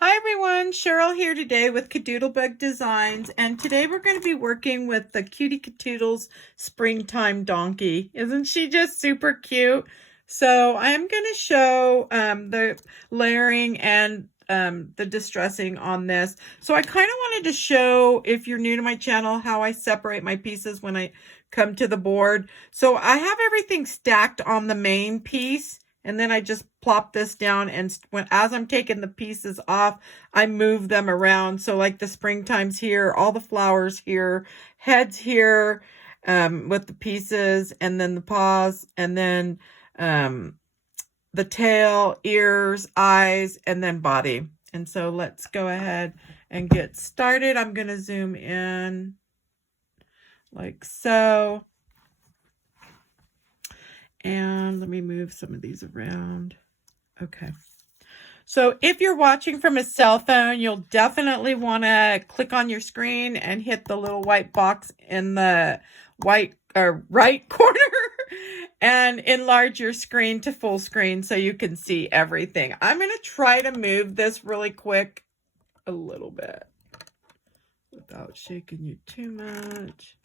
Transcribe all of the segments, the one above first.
Hi everyone, Cheryl here today with KaDoodle Bug Designs, and today we're going to be working with the Cutie KaToodles Springtime Donkey. Isn't she just super cute? So I'm going to show the layering and the distressing on this. So I kind of wanted to show, if you're new to my channel, how I separate my pieces when I come to the board. So I have everything stacked on the main piece. And then I just plop this down, and as I'm taking the pieces off, I move them around. So like the springtime's here, all the flowers here, heads here with the pieces, and then the paws, and then the tail, ears, eyes, and then body. And so let's go ahead and get started. I'm going to zoom in like so. And let me move some of these around. Okay. So if you're watching from a cell phone, you'll definitely want to click on your screen and hit the little white box in the right corner and enlarge your screen to full screen so you can see everything. I'm going to try to move this really quick a little bit without shaking you too much.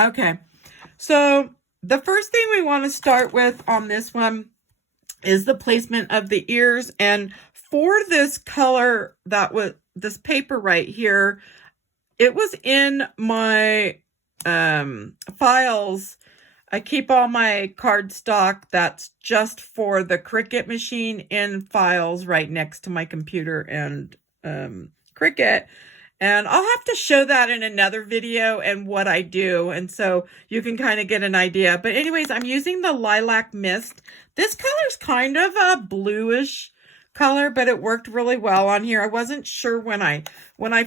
Okay. So the first thing we want to start with on this one is the placement of the ears. And for this color, that was this paper right here, it was in my files. I keep all my cardstock that's just for the Cricut machine in files right next to my computer and Cricut. And I'll have to show that in another video and what I do. And so you can kind of get an idea. But anyways, I'm using the Lilac Mist. This color's kind of a bluish color, but it worked really well on here. I wasn't sure when I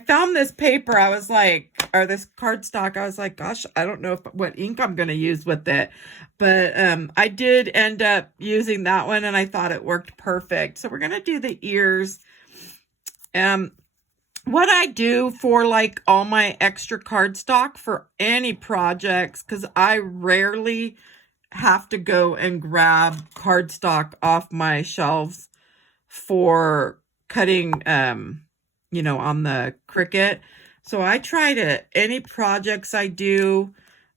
found this paper, I was like, or this cardstock, I was like, gosh, I don't know what ink I'm going to use with it. But I did end up using that one, and I thought it worked perfect. So we're going to do the ears. What I do for like all my extra cardstock for any projects, because I rarely have to go and grab cardstock off my shelves for cutting, you know, on the Cricut. So I try to, any projects I do,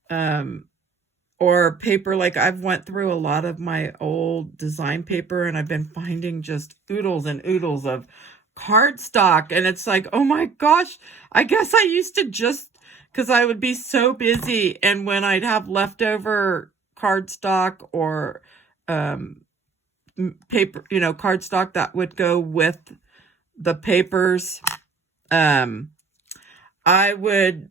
or paper, like I've went through a lot of my old design paper, and I've been finding just oodles and oodles of cardstock, and it's like, oh my gosh, I guess I used to just, because I would be so busy, and when I'd have leftover cardstock or paper, you know, cardstock that would go with the papers, I would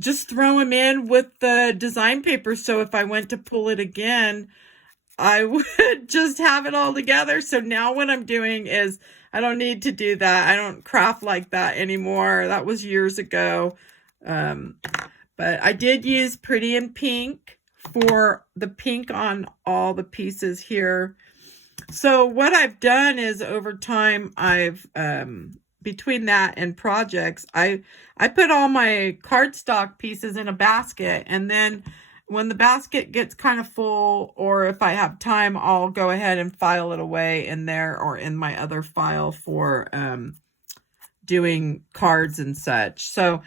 just throw them in with the design paper. So if I went to pull it again, I would just have it all together. So now what I'm doing is I don't need to do that. I don't craft like that anymore. That was years ago. But I did use Pretty in Pink for the pink on all the pieces here. So what I've done is over time, I've, between that and projects, I put all my cardstock pieces in a basket, and then when the basket gets kind of full, or if I have time, I'll go ahead and file it away in there or in my other file for doing cards and such. So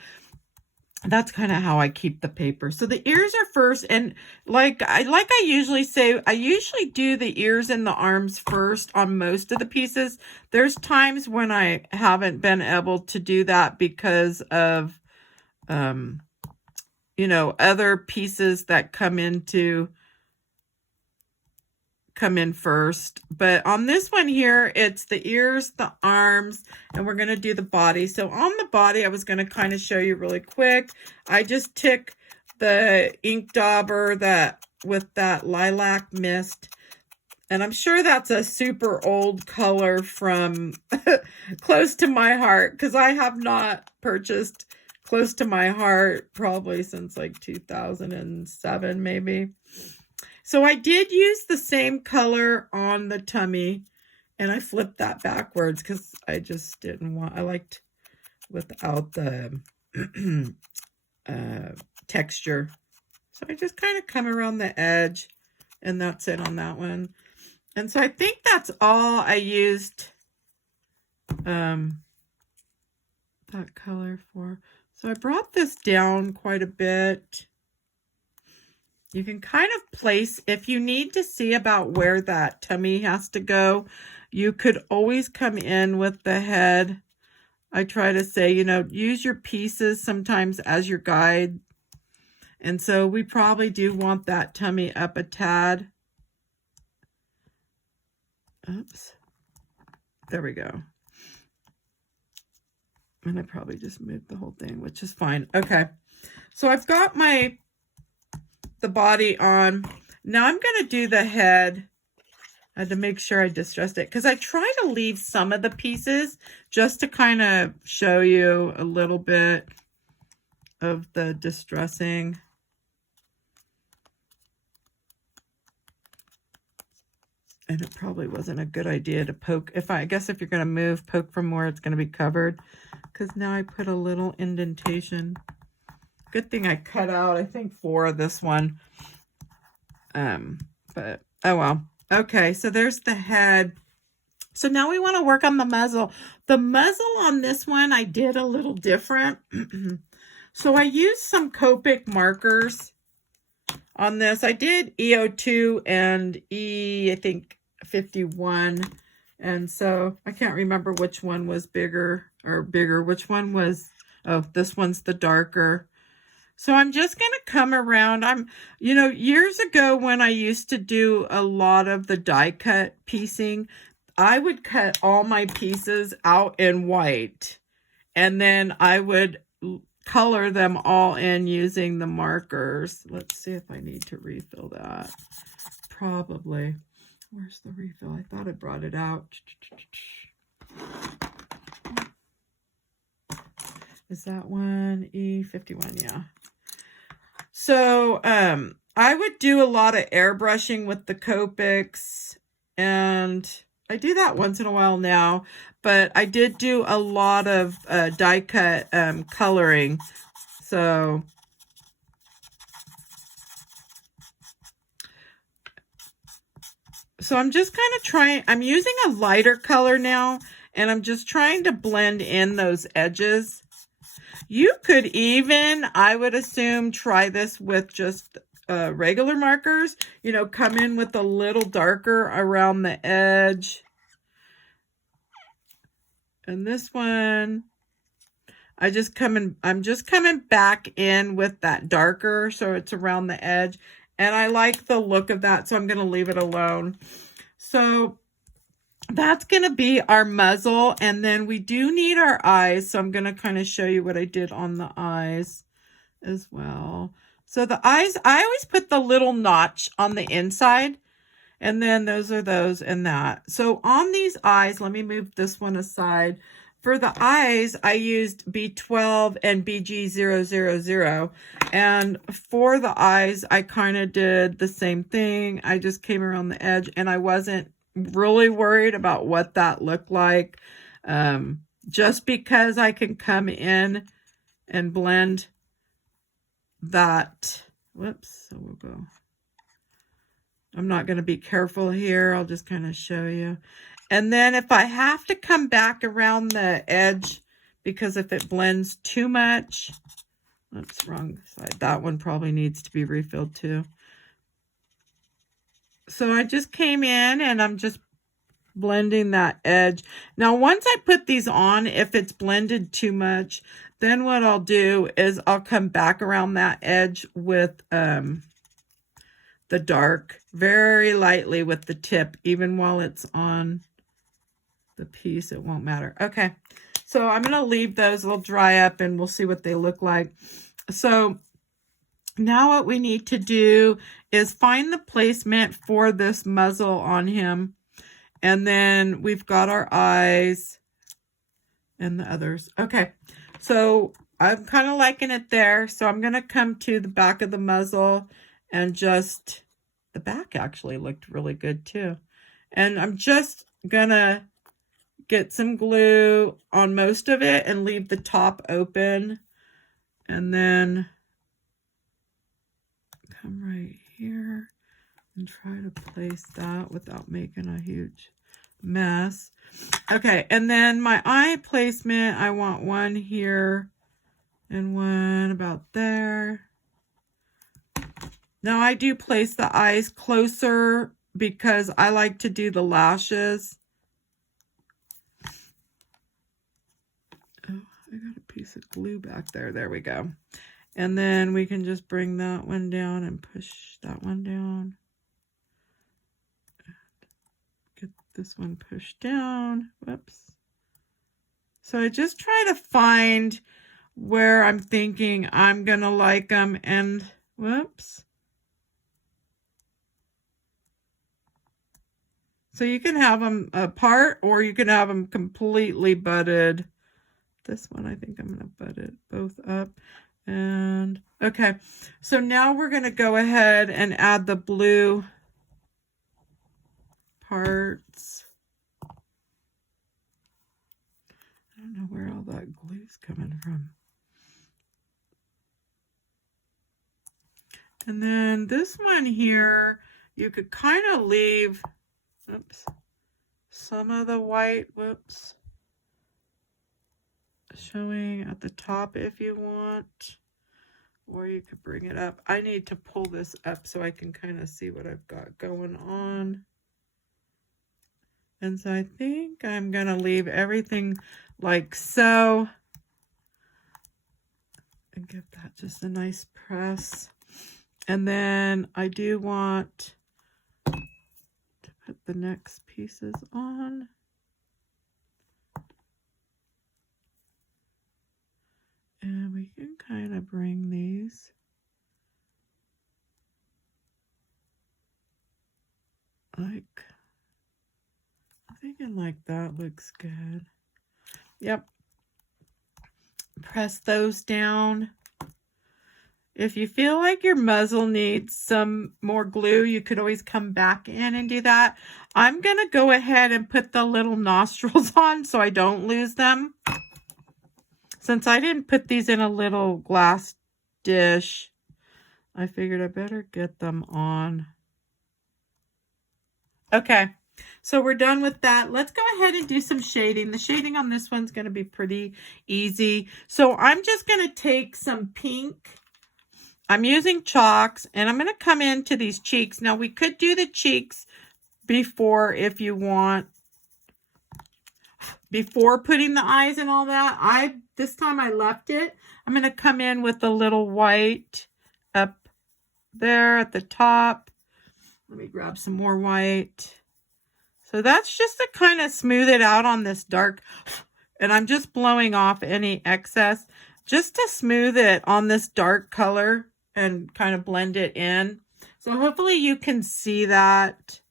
that's kind of how I keep the paper. So the ears are first, and like I usually say, I usually do the ears and the arms first on most of the pieces. There's times when I haven't been able to do that because of you know, other pieces that come in first. But on this one here, it's the ears, the arms, and we're going to do the body. So on the body, I was going to kind of show you really quick. I just took the ink dauber with that Lilac Mist, and I'm sure that's a super old color from close to my heart, because I have not purchased close to my heart probably since like 2007 maybe. So I did use the same color on the tummy, and I flipped that backwards because I just didn't want, I liked without the texture. So I just kind of come around the edge, and that's it on that one. And so I think that's all I used that color for. So I brought this down quite a bit. You can kind of place, if you need to see about where that tummy has to go, you could always come in with the head. I try to say, you know, use your pieces sometimes as your guide. And so we probably do want that tummy up a tad. Oops. There we go. And I probably just moved the whole thing, which is fine. Okay. So I've got the body on. Now I'm going to do the head. I had to make sure I distressed it because I try to leave some of the pieces just to kind of show you a little bit of the distressing. And it probably wasn't a good idea to poke. I guess if you're going to move, poke from where it's going to be covered. Because now I put a little indentation. Good thing I cut out, I think, 4 of this one. But, oh well. Okay, so there's the head. So now we want to work on the muzzle. The muzzle on this one, I did a little different. So I used some Copic markers on this. I did E02 and E51. And so I can't remember which one was bigger. Which one was, oh, this one's the darker. So I'm just going to come around. You know, years ago when I used to do a lot of the die cut piecing, I would cut all my pieces out in white. And then I would color them all in using the markers. Let's see if I need to refill that. Probably. Where's the refill? I thought I brought it out. Is that one? E51, yeah. So, I would do a lot of airbrushing with the Copics, and I do that once in a while now, but I did do a lot of die cut coloring. So, I'm just kind of trying, I'm using a lighter color now, and I'm just trying to blend in those edges. You could even, I would assume, try this with just regular markers. You know, come in with a little darker around the edge. And this one, I'm just coming back in with that darker, so it's around the edge. And I like the look of that, so I'm going to leave it alone. So that's going to be our muzzle, and then we do need our eyes, so I'm going to kind of show you what I did on the eyes as well. So the eyes, I always put the little notch on the inside, and then those are those and that. So on these eyes, let me move this one aside. For the eyes, I used B12 and BG000, and for the eyes, I kind of did the same thing. I just came around the edge, and I wasn't really worried about what that looked like, just because I can come in and blend that. Whoops, so we'll go. I'm not going to be careful here. I'll just kind of show you. And then if I have to come back around the edge, because if it blends too much, that's wrong side. That one probably needs to be refilled too. So I just came in and I'm just blending that edge. Now, once I put these on, if it's blended too much, then what I'll do is I'll come back around that edge with the dark, very lightly with the tip, even while it's on the piece, it won't matter. Okay, so I'm going to leave those, they'll dry up and we'll see what they look like. So now what we need to do is find the placement for this muzzle on him. And then we've got our eyes and the others. Okay, so I'm kind of liking it there. So I'm going to come to the back of the muzzle and just, the back actually looked really good too. And I'm just going to get some glue on most of it and leave the top open. And then come right here and try to place that without making a huge mess. Okay, and then my eye placement, I want one here and one about there. Now I do place the eyes closer because I like to do the lashes. Oh, I got a piece of glue back there. There we go. And then we can just bring that one down and push that one down. Get this one pushed down. Whoops. So I just try to find where I'm thinking I'm going to like them, and whoops. So you can have them apart or you can have them completely butted. This one, I think I'm going to butt it both up. And okay, so now we're going to go ahead and add the blue parts. I don't know where all that glue's coming from. And then this one here, you could kind of leave, oops, some of the white, whoops, showing at the top if you want, or you could bring it up. I need to pull this up so I can kind of see what I've got going on. And so I think I'm going to leave everything like so and give that just a nice press. And then I do want to put the next pieces on. And we can kind of bring these like, I'm thinking like that looks good. Yep. Press those down. If you feel like your muzzle needs some more glue, you could always come back in and do that. I'm going to go ahead and put the little nostrils on so I don't lose them. Since I didn't put these in a little glass dish, I figured I better get them on. Okay, so we're done with that. Let's go ahead and do some shading. The shading on this one's going to be pretty easy. So I'm just going to take some pink. I'm using chalks, and I'm going to come into these cheeks. Now, we could do the cheeks before if you want, before putting the eyes and all that. This time I left it. I'm going to come in with a little white up there at the top. Let me grab some more white. So that's just to kind of smooth it out on this dark, and I'm just blowing off any excess just to smooth it on this dark color and kind of blend it in. So hopefully you can see that.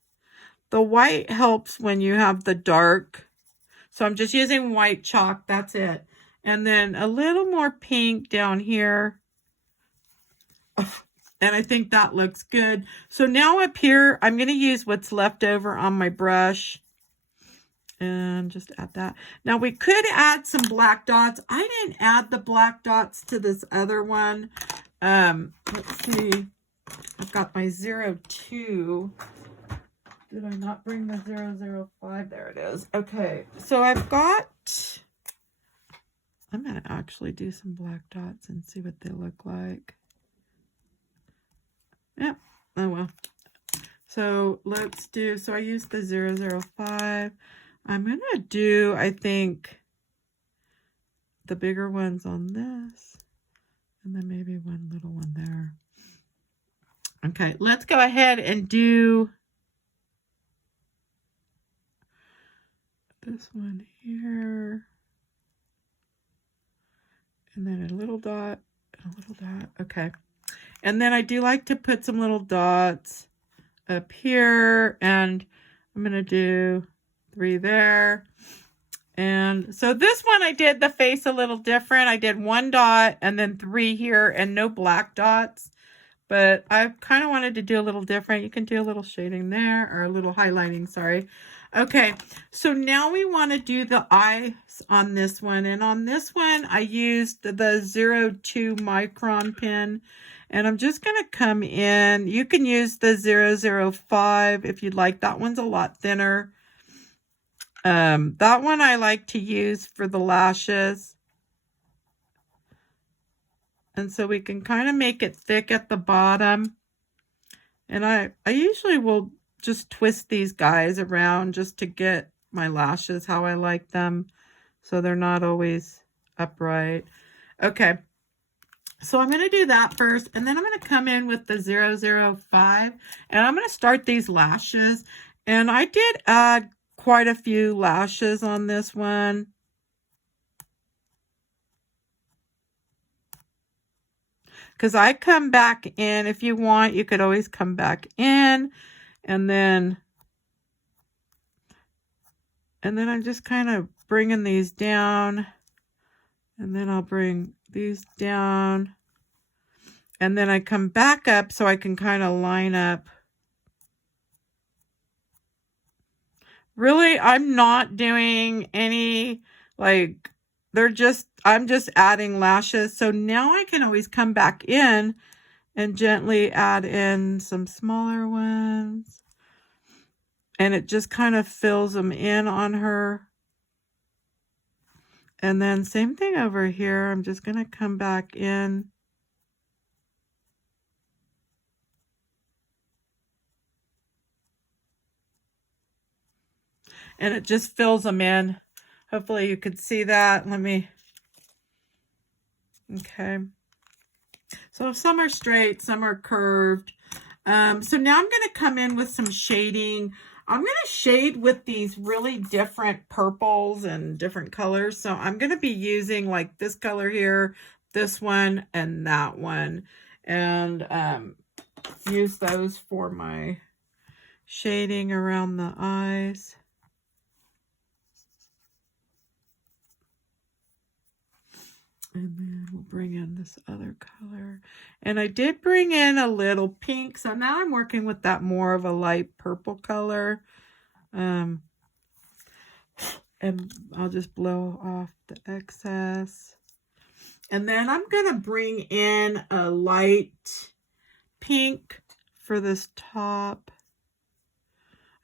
The white helps when you have the dark. So I'm just using white chalk. That's it. And then a little more pink down here. And I think that looks good. So now up here, I'm going to use what's left over on my brush. And just add that. Now we could add some black dots. I didn't add the black dots to this other one. Let's see. I've got my 02. Did I not bring the 005? There it is. Okay. So I've got, I'm going to actually do some black dots and see what they look like. Yep. Oh, well. So let's do, so I used the 005. I'm going to do, I think, the bigger ones on this. And then maybe one little one there. Okay, let's go ahead and do this one here. And then a little dot, and a little dot. Okay. And then I do like to put some little dots up here. And I'm going to do 3 there. And so this one I did the face a little different. I did 1 dot and then 3 here and no black dots. But I kind of wanted to do a little different. You can do a little shading there, or a little highlighting, sorry. Okay, so now we want to do the eyes on this one. And on this one, I used the 02 micron pen. And I'm just going to come in. You can use the 005 if you'd like. That one's a lot thinner. That one I like to use for the lashes. And so we can kind of make it thick at the bottom. And I usually will just twist these guys around just to get my lashes how I like them, so they're not always upright. Okay, so I'm going to do that first, and then I'm going to come in with the 005, and I'm going to start these lashes. And I did add quite a few lashes on this one. Because I come back in, if you want, you could always come back in, and then I'm just kind of bringing these down, and then I'll bring these down, and then I come back up so I can kind of line up. Really, I'm not doing any, like, I'm just adding lashes. So now I can always come back in and gently add in some smaller ones. And it just kind of fills them in on her. And then same thing over here. I'm just going to come back in. And it just fills them in. Hopefully you could see that. Okay. So some are straight, some are curved. So now I'm going to come in with some shading. I'm going to shade with these really different purples and different colors. So I'm going to be using like this color here, this one, and that one. And use those for my shading around the eyes. And then we'll bring in this other color. And I did bring in a little pink. So now I'm working with that more of a light purple color. And I'll just blow off the excess. And then I'm going to bring in a light pink for this top.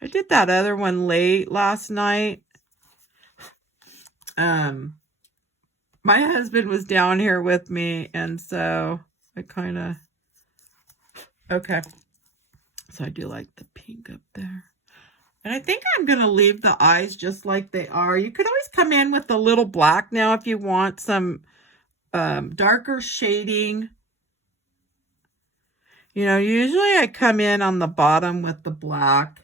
I did that other one late last night. My husband was down here with me, and so I kind of, okay. So I do like the pink up there. And I think I'm going to leave the eyes just like they are. You could always come in with a little black now if you want some darker shading. You know, usually I come in on the bottom with the black.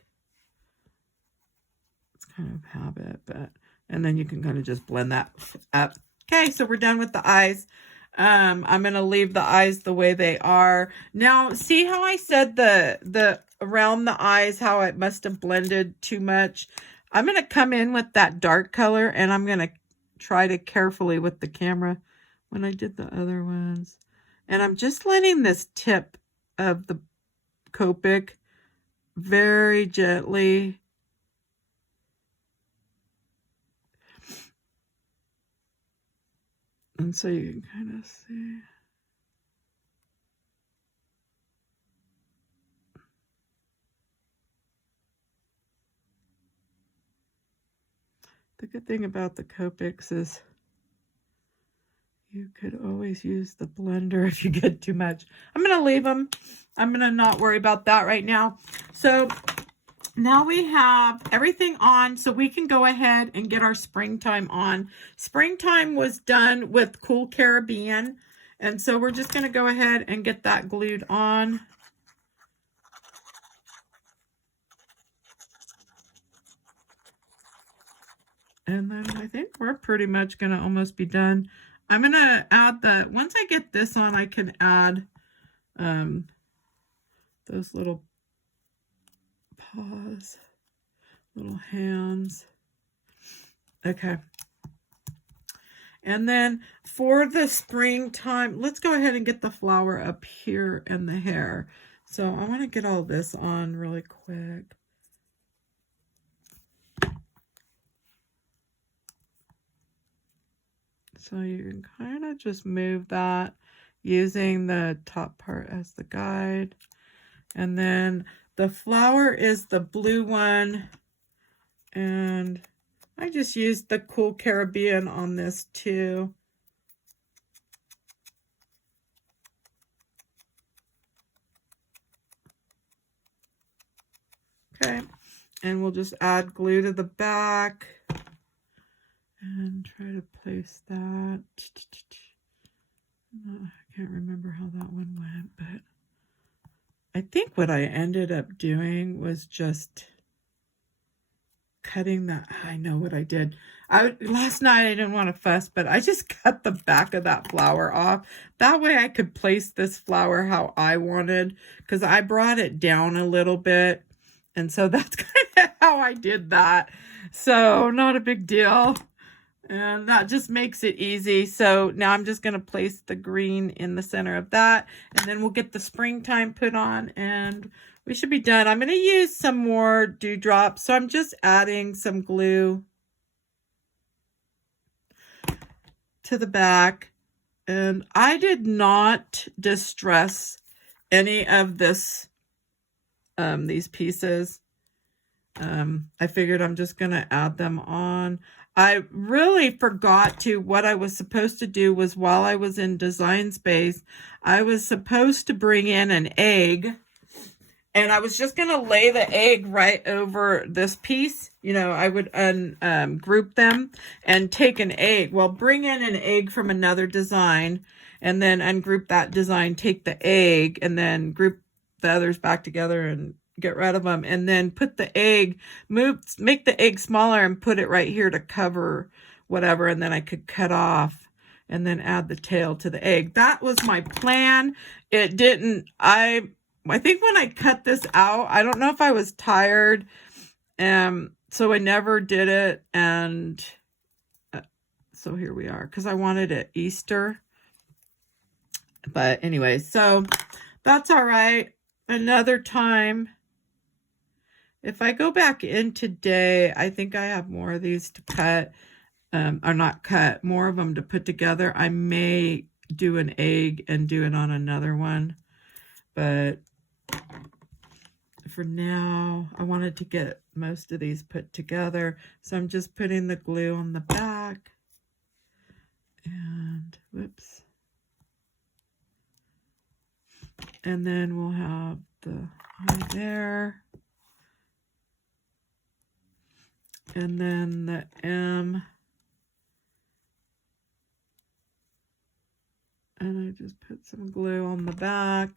It's kind of habit, but, and then you can kind of just blend that up. Okay, so we're done with the eyes. I'm going to leave the eyes the way they are. Now, see how I said the around the eyes, how it must have blended too much? I'm going to come in with that dark color, and I'm going to try to carefully with the camera when I did the other ones. And I'm just letting this tip of the copic very gently. And so you can kind of see. The good thing about the copics is you could always use the blender if you get too much. I'm going to leave them. I'm going to not worry about that right now. So now we have everything on, so we can go ahead and get our springtime on. Springtime was done with Cool Caribbean, and so we're just going to go ahead and get that glued on. And then I think we're pretty much going to almost be done. I'm going to add once I get this on, I can add those little paws, little hands. Okay. And then for the springtime, let's go ahead and get the flower up here and the hair. So I want to get all this on really quick. So you can kind of just move that using the top part as the guide. And then the flower is the blue one. And I just used the Cool Caribbean on this too. Okay, and we'll just add glue to the back and try to place that. I can't remember how that one went, but I think what I ended up doing was just cutting that. I know what I did. Last night I didn't want to fuss, but I just cut the back of that flower off. That way I could place this flower how I wanted, because I brought it down a little bit. And so that's kind of how I did that. So not a big deal. And that just makes it easy. So now I'm just going to place the green in the center of that. And then we'll get the springtime put on and we should be done. I'm going to use some more dewdrops. So I'm just adding some glue to the back. And I did not distress any of this, these pieces. I figured I'm just going to add them on. I really forgot to, what I was supposed to do was, while I was in Design Space, I was supposed to bring in an egg, and I was just going to lay the egg right over this piece. You know, I would group them and take an egg. Well, bring in an egg from another design and then ungroup that design, take the egg, and then group the others back together and get rid of them, and then put the egg, make the egg smaller and put it right here to cover whatever, and then I could cut off and then add the tail to the egg. That was my plan. It didn't, I think when I cut this out, I don't know if I was tired, so I never did it, and so here we are, because I wanted it Easter. But anyway, so that's all right. Another time, if I go back in today, I think I have more of these to cut, or not cut, more of them to put together. I may do an egg and do it on another one, but for now, I wanted to get most of these put together. So I'm just putting the glue on the back, and whoops. And then we'll have the eye there. And then the M. And I just put some glue on the back.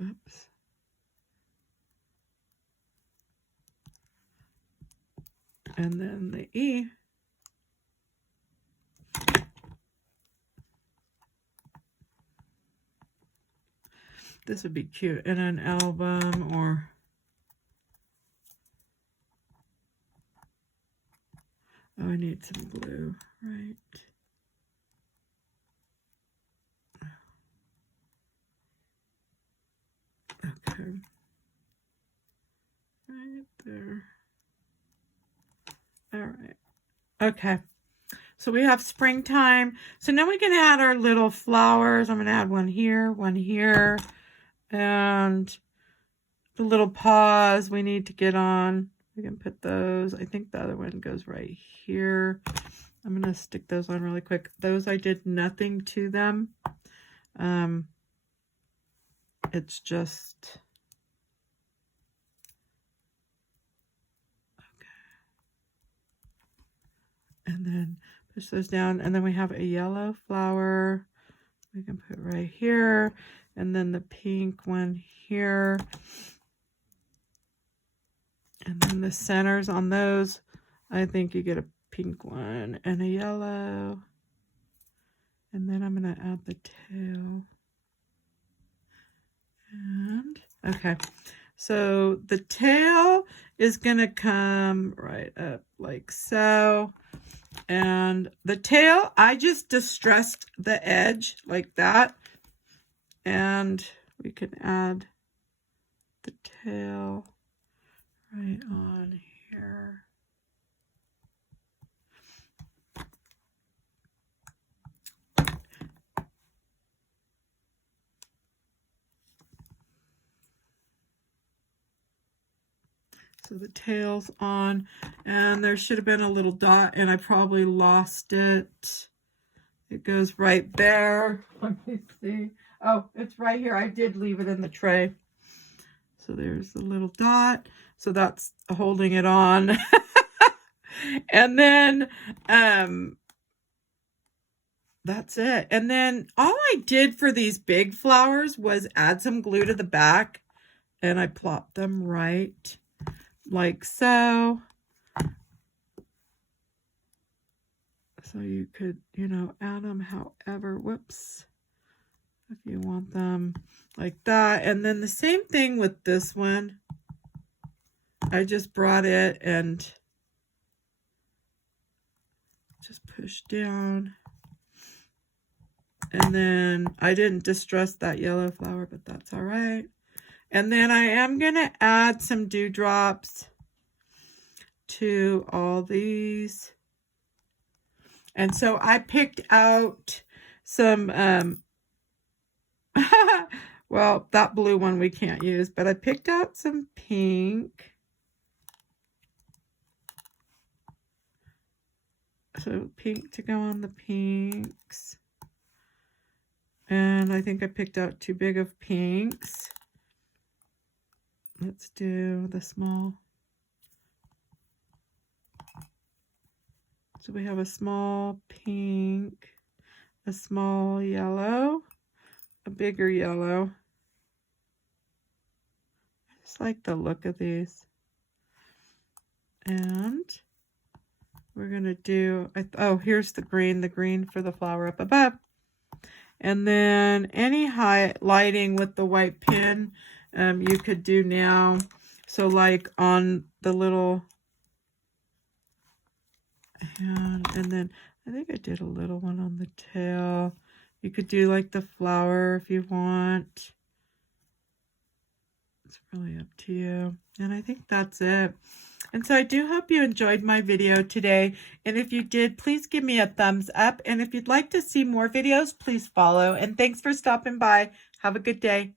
Oops. And then the E. This would be cute in an album, or oh, I need some glue, right? Okay. Right there. All right. Okay. So we have springtime. So now we can add our little flowers. I'm going to add one here, and the little paws we need to get on. We can put those. I think the other one goes right here. I'm going to stick those on really quick. Those I did nothing to them. It's just... okay. And then push those down. And then we have a yellow flower we can put right here. And then the pink one here. And then the centers on those, I think you get a pink one and a yellow. And then I'm going to add the tail. And, okay. So the tail is going to come right up like so. And the tail, I just distressed the edge like that. And we can add the tail right on here. So the tail's on, and there should have been a little dot, and I probably lost it. It goes right there. Let me see. Oh, it's right here. I did leave it in the tray. So there's the little dot. So that's holding it on. And then that's it. And then all I did for these big flowers was add some glue to the back, and I plopped them right like so. So you could, you know, add them however, whoops, if you want them like that. And then the same thing with this one. I just brought it and just push down. And then I didn't distress that yellow flower, but that's all right. And then I am going to add some dewdrops to all these. And so I picked out some, well, that blue one we can't use, but I picked out some pink. So pink to go on the pinks. And I think I picked out too big of pinks. Let's do the small. So we have a small pink, a small yellow, a bigger yellow. I just like the look of these. And we're going to do, oh, here's the green for the flower up above. And then any highlighting with the white pen you could do now. So like on the little hand, and then I think I did a little one on the tail. You could do like the flower if you want. It's really up to you. And I think that's it. And so I do hope you enjoyed my video today. And if you did, please give me a thumbs up. And if you'd like to see more videos, please follow. And thanks for stopping by. Have a good day.